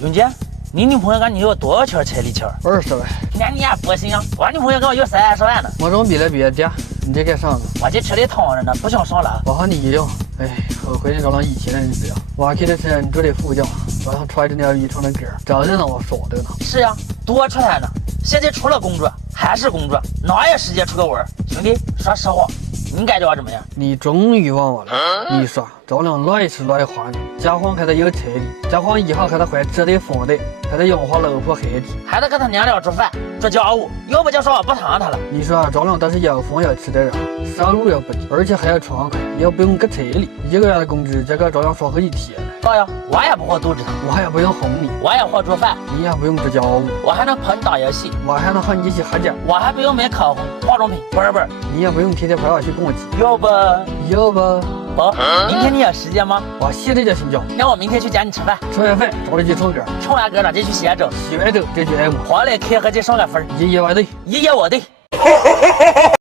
永杰，你女朋友跟你有多少钱彩礼钱？20万。那你也不行啊，我女朋友跟我有30万呢。我准备了别家，你这干啥呢？我这吃的烫着呢，不想上了。我和你一样，后悔你找了以前的日子呀。我去的是你住的副驾，早上揣着那一唱的歌，真的让我爽的呢。是呀，多出来呢。现在除了工作还是工作，哪有时间出个玩？兄弟，说实话，你感觉我怎么样？你终于忘我了。你说赵亮乱吃乱花呢，家黄还得有彩礼，家黄以后还得还吃的房贷，还得养活老婆孩子，还得给他娘俩做饭做家务，要不就说我不疼他了。你说赵亮都是有房有吃的人，收入又不低，而且还有床款，又不用给彩礼，一个月的工资就够赵亮爽活一天了。对呀，我也不饿肚子疼，我也不用哄你，我也会做饭，你也不用做家务，我还能陪你打游戏，我还能和你一起喝酒，我还不用买口红、化妆品，不是，你也不用天天陪我去逛街，要不？不，明天你有时间吗？我现在就请假。那我明天去接你吃饭，吃完饭找你去唱歌，唱完歌了再去洗完澡，洗完澡再去按摩，回来开合再上个分，一夜我对，一夜我对。